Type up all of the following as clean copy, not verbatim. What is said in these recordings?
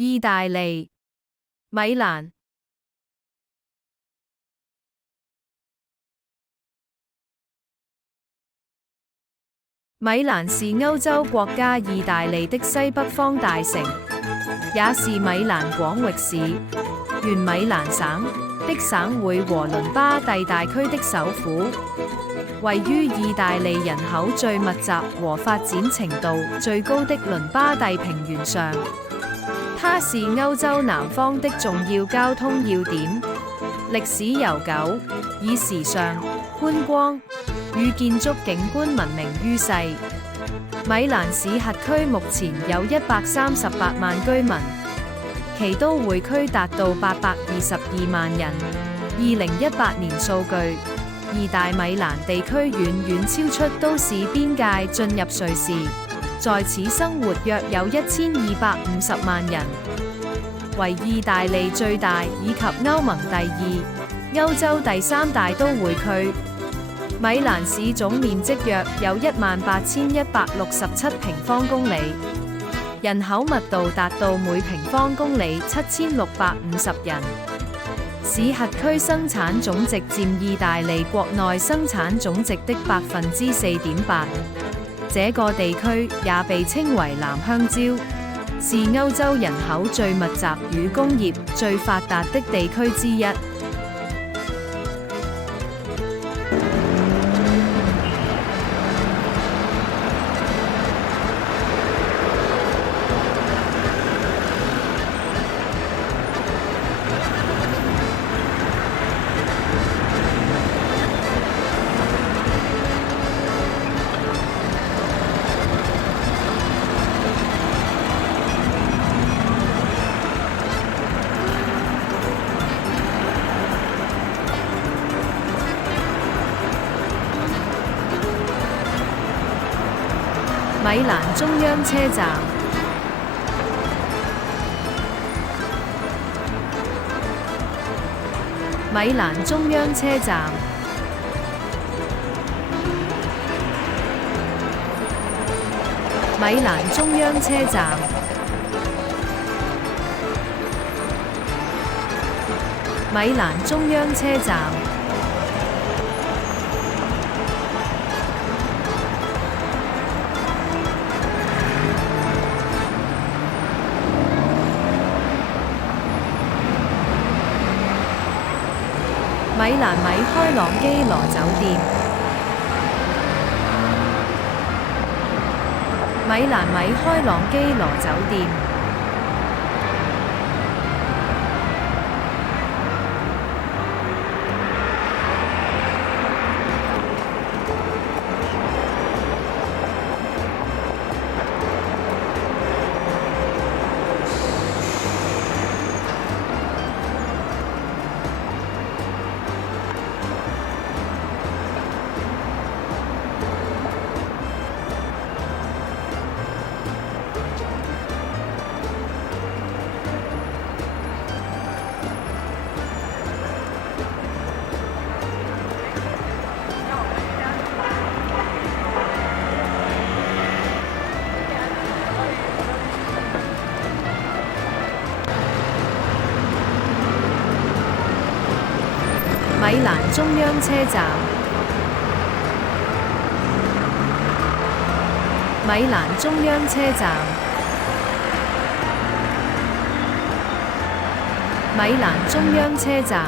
意大利，米蘭。米蘭是歐洲國家意大利的西北方大城，也是米蘭廣域市，原米蘭省的省會和倫巴第大區的首府，位於意大利人口最密集和發展程度最高的倫巴第平原上。它是歐洲南方的重要交通要點，歷史悠久，以時尚、觀光與建築景觀聞名於世。米蘭市轄區目前有138萬居民，其都會區達到822萬人。2018年數據，意大米蘭地區遠遠超出都市邊界進入瑞士，在此生活約有1250萬人，為意大利最大以及歐盟第2、歐洲第3大都會區。米蘭市總面積約有18167平方公里，人口密度達到每平方公里7650人。市轄區生產總值佔意大利國內生產總值的4.8%。這個地區也被稱為南香蕉，是歐洲人口最密集與工業最發達的地區之一。米蘭中央車站，米蘭中央車站，米蘭中央車站，米蘭中央車站。米蘭米開朗基羅酒店，米蘭米開朗基羅酒店。米蘭中央車站，米蘭中央車站，米蘭中央車站。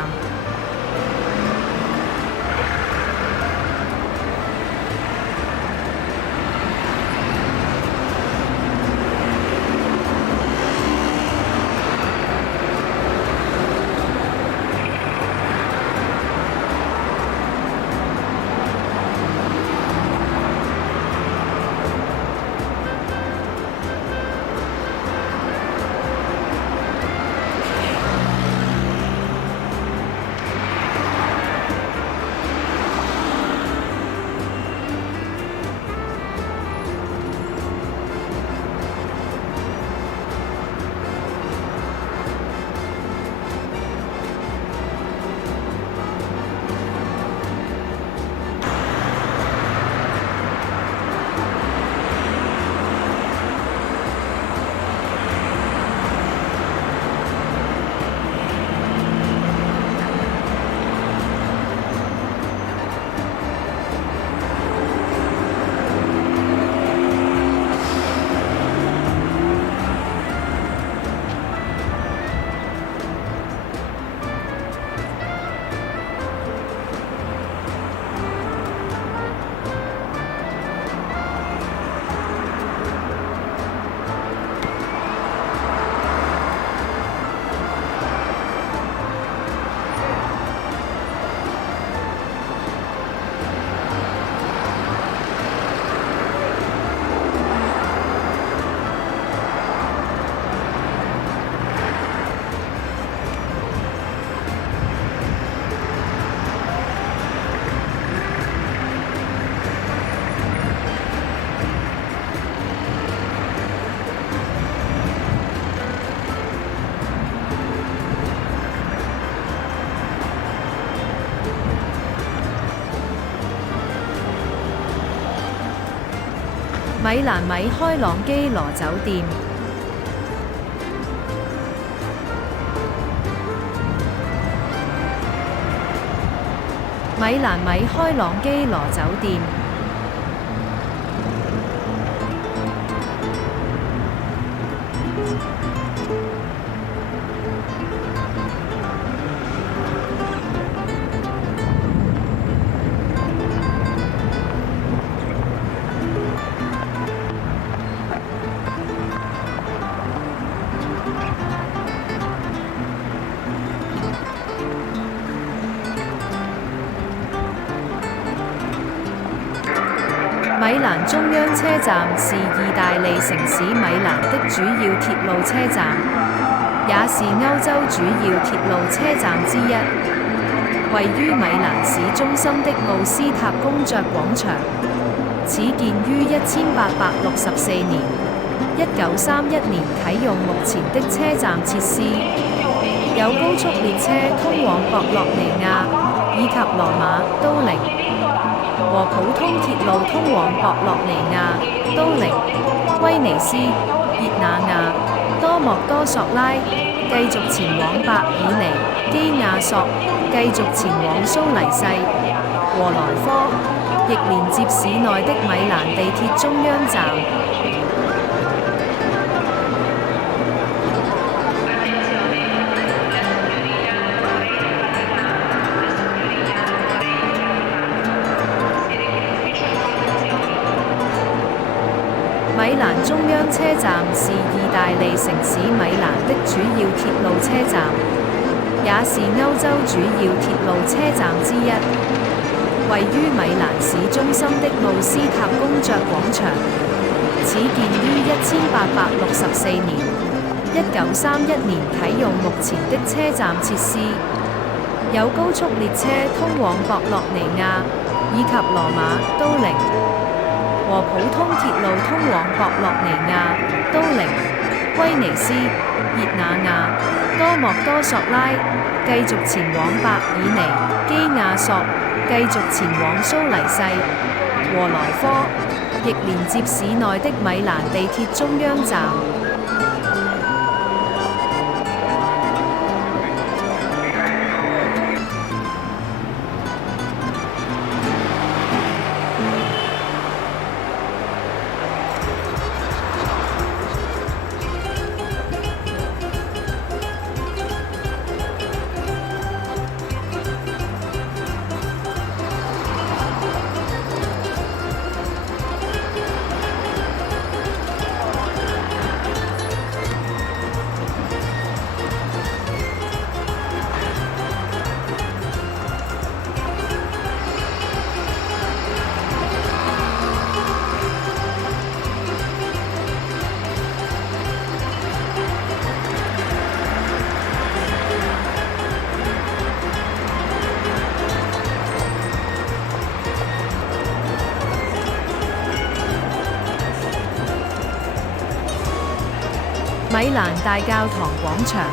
米蘭米開朗基羅酒店。米蘭米開朗基羅酒店。米蘭中央車站是義大利城市米蘭的主要鐵路車站，也是歐洲主要鐵路車站之一。位於米蘭市中心的奧斯塔公爵廣場，始建於1864年，1931年啟用目前的車站設施，有高速列車通往博洛尼亞以及羅馬、都靈，和普通鐵路通往博洛尼亞、都靈、威尼斯、熱那亞、多莫多索拉，繼續前往伯爾尼、基亞索，繼續前往蘇黎世、和萊科，亦連接市內的米蘭地鐵中央站。米蘭中央車站是義大利城市米蘭的主要鐵路車站，也是歐洲主要鐵路車站之一。位於米蘭市中心的奧斯塔公爵廣場，始建於1864年，1931年啟用目前的車站設施，有高速列車通往博洛尼亞以及羅馬、都靈，和普通鐵路通往博洛尼亞、都靈、威尼斯、熱那亞、多莫多索拉，繼續前往伯爾尼、基亞索，繼續前往蘇黎世、和萊科，亦連接市內的米蘭地鐵中央站。米蘭大教堂廣場。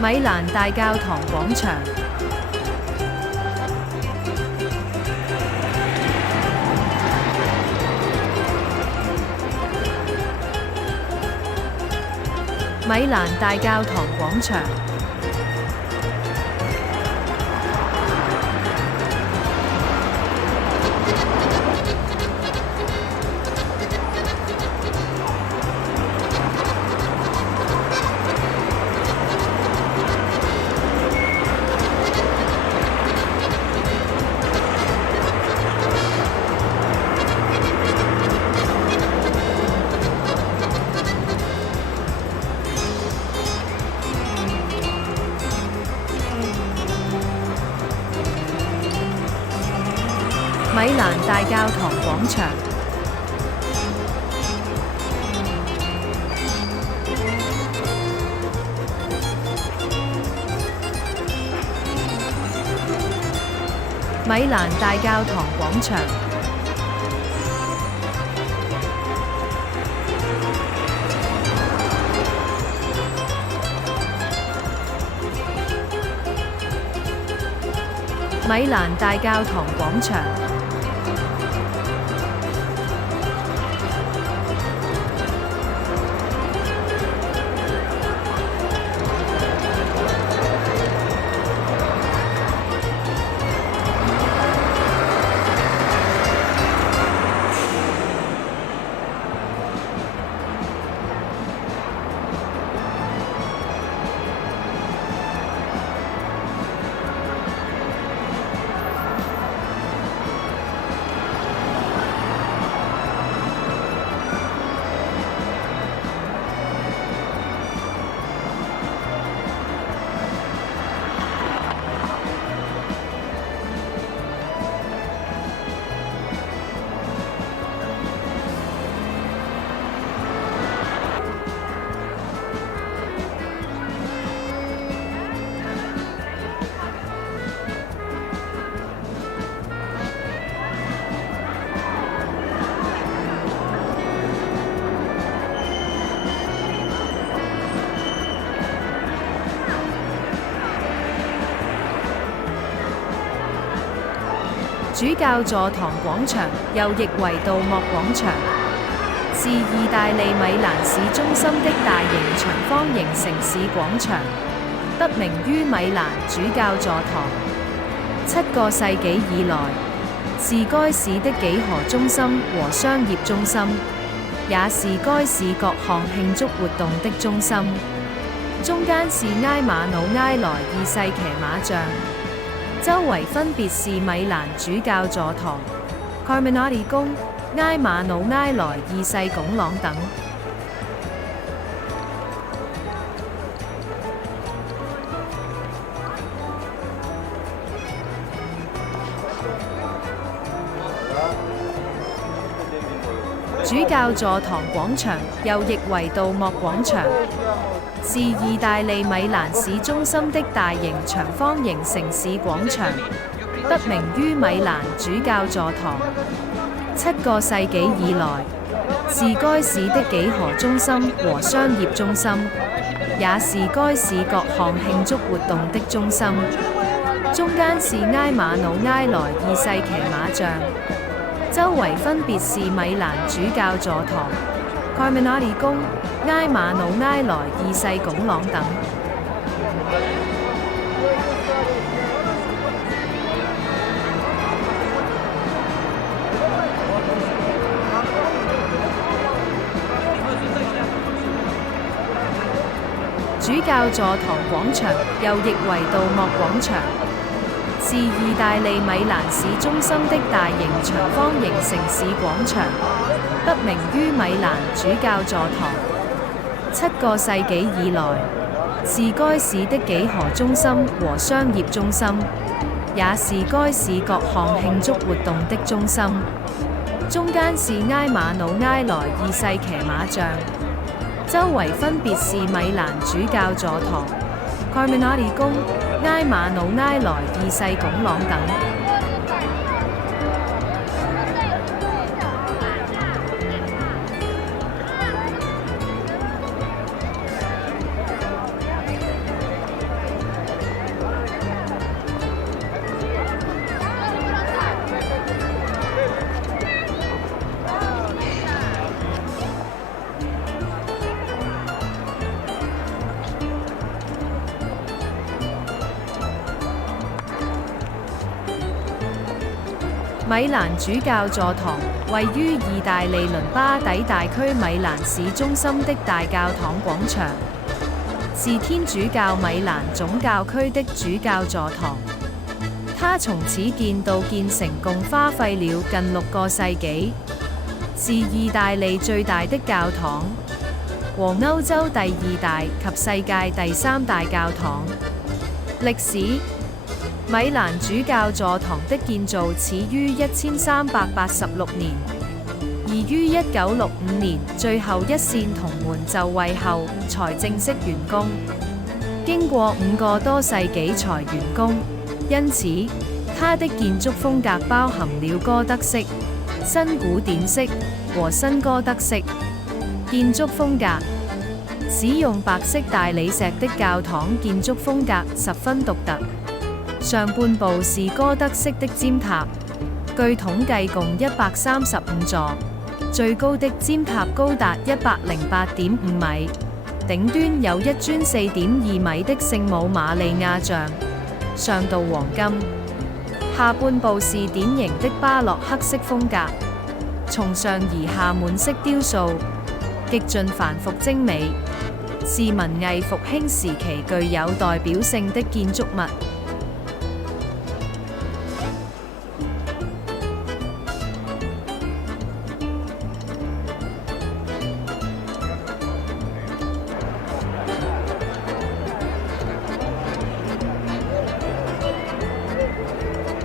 米蘭大教堂廣場。米蘭大教堂廣場。米蘭大教堂廣場。米蘭大教堂廣場。米蘭大教堂廣場。主教座堂廣場又譯為杜莫廣場，是意大利米蘭市中心的大型長方形城市廣場，得名於米蘭主教座堂。7個世紀以來，是該市的幾何中心和商業中心，也是該市各項慶祝活動的中心。中間是埃馬努埃萊二世騎馬像，周圍分別是米蘭主教座堂、Carminati 宮、埃馬努埃萊二世拱廊等。主教座堂廣場又譯為杜莫廣場，是意大利米蘭市中心的大型長方形城市廣場，得名於米蘭主教座堂。7個世紀以來，是該市的幾何中心和商業中心，也是該市各項慶祝活動的中心。中間是埃馬努埃萊二世騎馬像，周圍分別是米蘭主教座堂、Carminati 宮、埃馬努埃萊二世拱廊等。主教座堂廣場又譯為杜莫廣場，是意大利米蘭市中心的大型長方形城市廣場，得名於米蘭主教座堂。7個世紀以來，是該市的幾何中心和商業中心，也是該市各項慶祝活動的中心。中間是埃馬努埃萊二世騎馬像，周圍分別是米蘭主教座堂、Carminati 宮、埃馬努埃萊二世拱廊等。米蘭主教座堂位於意大利倫巴底大區米蘭市中心的大教堂廣場，是天主教米蘭總教區的主教座堂。它從始建到建成共花費了近6個世紀，是意大利最大的教堂，和歐洲第2大及世界第3大教堂。歷史：米蘭主教座堂的建造始於1386年，而於1965年最後一扇銅門就位後才正式完工，經過5個多世紀才完工，因此它的建築風格包含了哥德式、新古典式和新哥德式建築風格。使用白色大理石的教堂建築風格十分獨特。上半部是哥德式的尖塔，據統計共135座，最高的尖塔高達108.5米，頂端有一尊4.2米的聖母瑪利亞像，上鍍黃金。下半部是典型的巴洛克式風格，從上而下滿式雕塑，極盡繁複精美，是文藝復興時期具有代表性的建築物。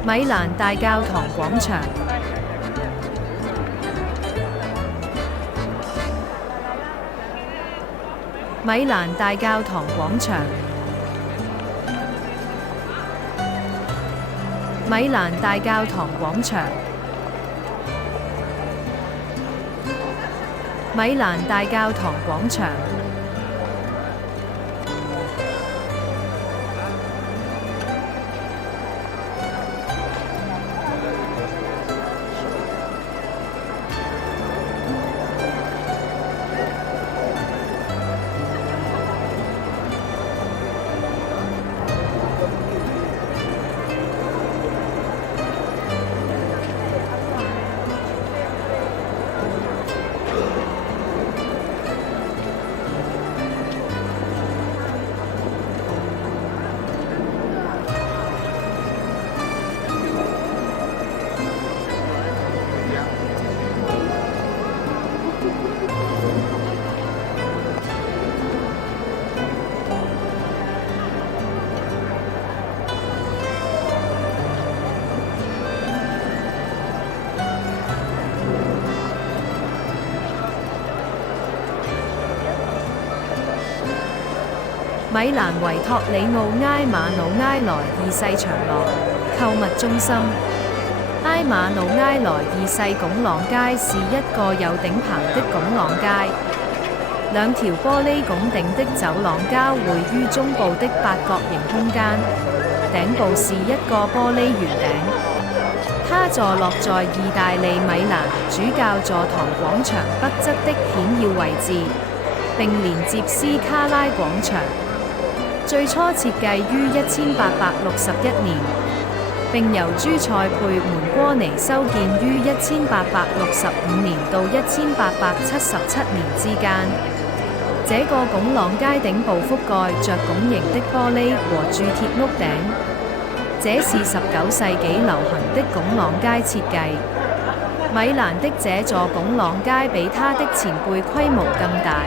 米蘭大教堂廣場。米蘭大教堂廣場。米蘭大教堂廣場。米蘭大教堂廣場。米蘭維托里奧埃馬努埃萊二世長廊購物中心。埃馬努埃萊二世拱廊街是一個有頂棚的拱廊街，兩條玻璃拱頂的走廊交匯於中部的八角形空間，頂部是一個玻璃圓頂。它坐落在意大利米蘭主教座堂廣場北側的顯要位置，並連接斯卡拉廣場。最初設計於1861年，並由朱塞佩門戈尼修建於1865年到1877年之間。這個拱廊街頂部覆蓋着拱形的玻璃和鑄鐵屋頂，這是19世紀流行的拱廊街設計。米蘭的這座拱廊街比它的前輩規模更大，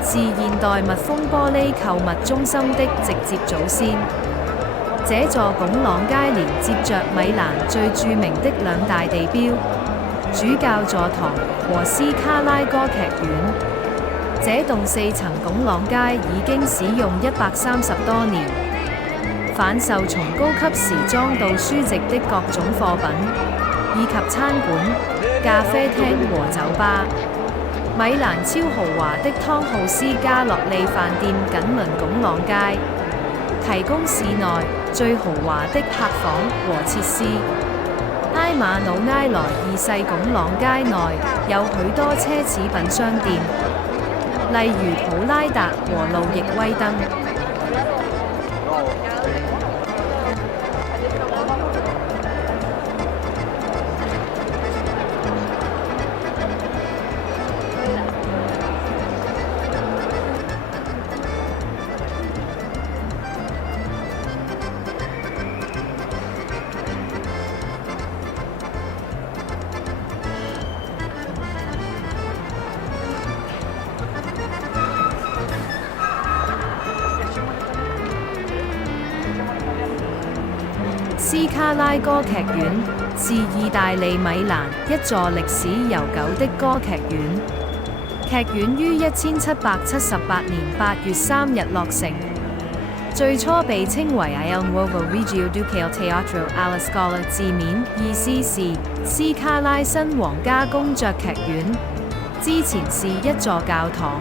是現代密封玻璃購物中心的直接祖先。這座拱廊街連接着米蘭最著名的兩大地標：主教座堂和斯卡拉歌劇院。這棟4層拱廊街已經使用130多年，販售從高級時裝到書籍的各種貨品，以及餐館、咖啡廳和酒吧。米蘭超豪華的湯浩斯加洛利飯店緊鄰拱廊街，提供市內最豪華的客房和設施。埃馬努埃萊二世拱廊街內有許多奢侈品商店，例如普拉達和路易威登。斯卡拉歌劇院是意大利米蘭一座歷史悠久的歌劇院。劇院於1778年8月3日落成，最初被稱為 Il Nuovo Regio Ducale Teatro alla Scala， 字面意思是斯卡拉新皇家公爵劇院。之前是一座教堂，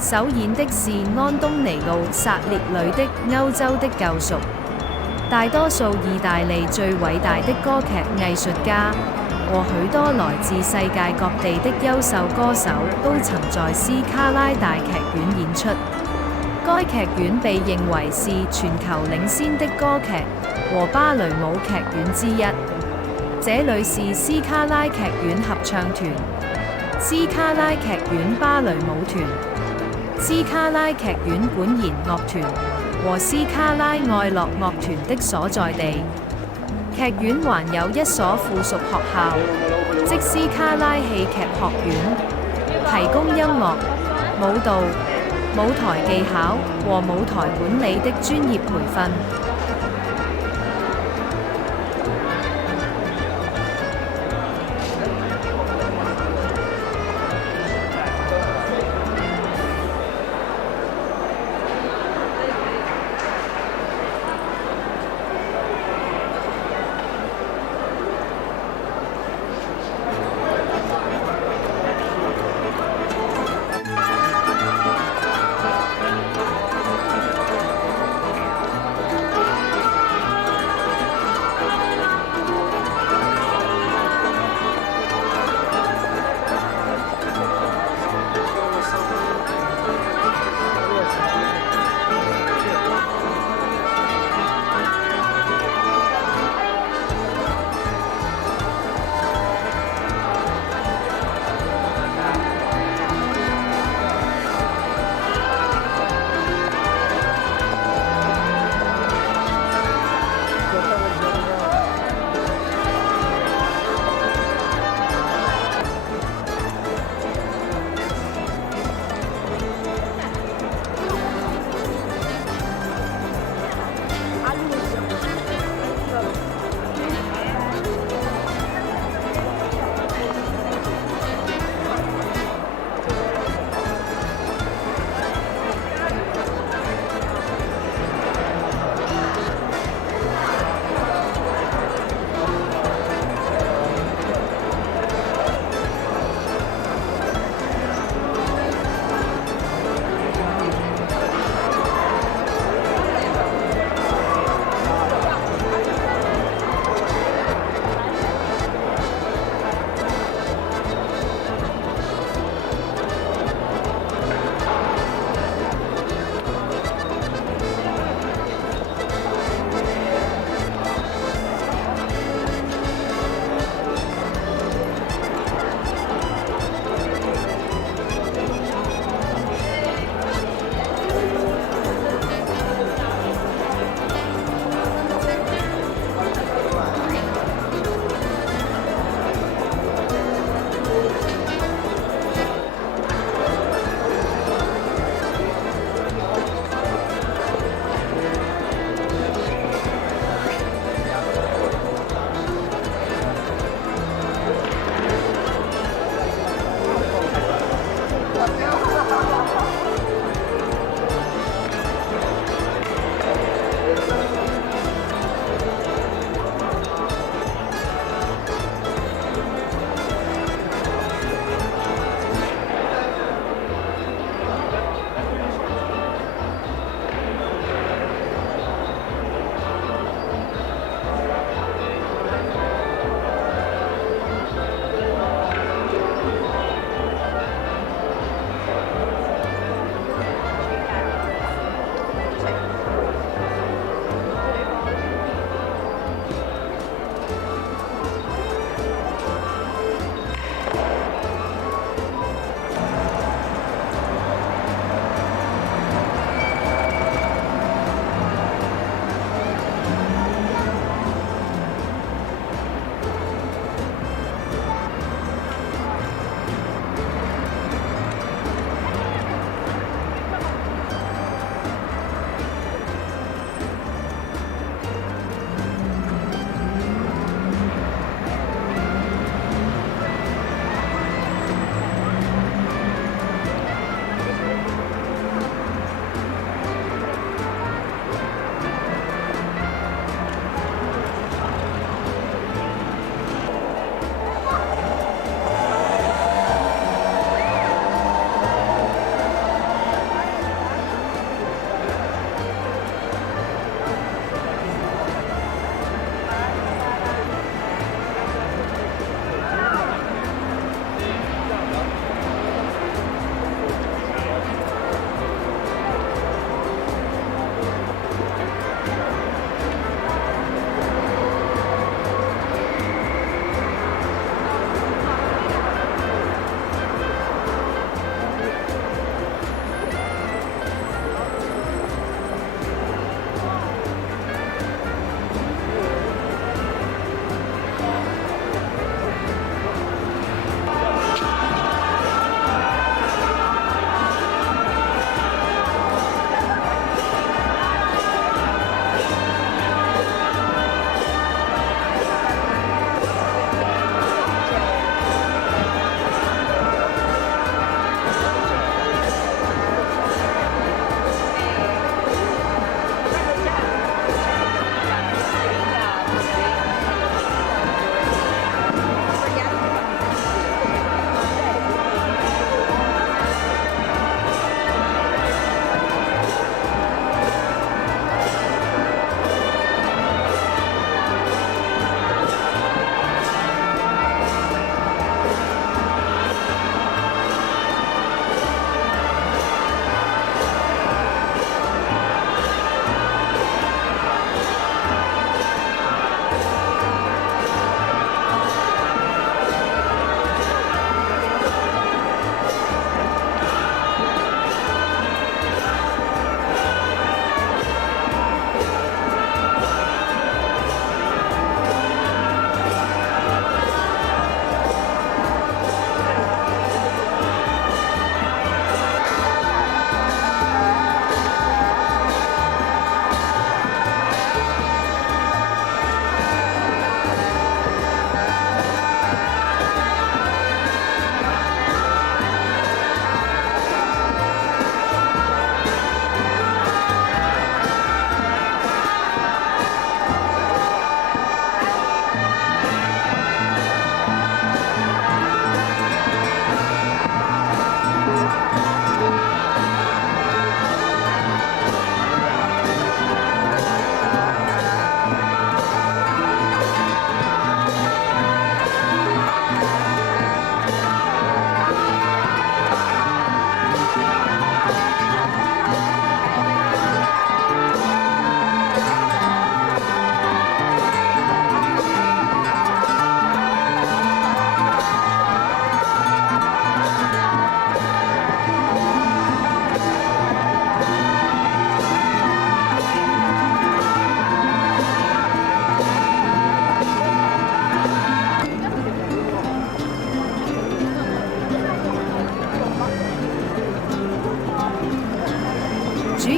首演的是安東尼路·薩列里的《歐洲的救贖》。大多數意大利最偉大的歌劇藝術家和許多來自世界各地的優秀歌手都曾在斯卡拉大劇院演出。該劇院被認為是全球領先的歌劇和芭蕾舞劇院之一。這裏是斯卡拉劇院合唱團、斯卡拉劇院芭蕾舞團、斯卡拉劇院管弦樂團和斯卡拉愛樂樂團的所在地。劇院還有一所附屬學校，即斯卡拉戲劇學院，提供音樂、舞蹈、舞台技巧和舞台管理的專業培訓。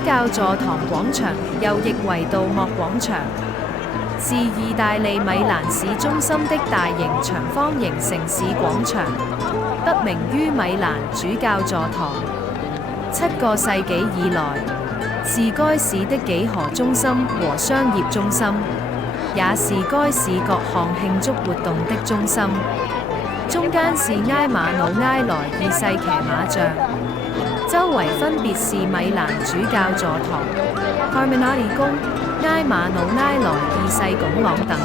教座堂廣場，又譯為杜莫廣場，是義大利米蘭市中心的大型長方形城市廣場，得名於米蘭主教座堂。7個世紀以來，是該市的幾何中心和商業中心，也是該市各項慶祝活動的中心。中間是埃馬努埃萊二世騎馬像，周圍分別是米蘭主教座堂、Carminati 宮、埃馬努埃萊二世拱廊等。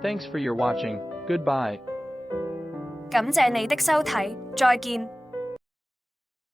Thanks for your watching. Goodbye. 感謝你的收睇，再見。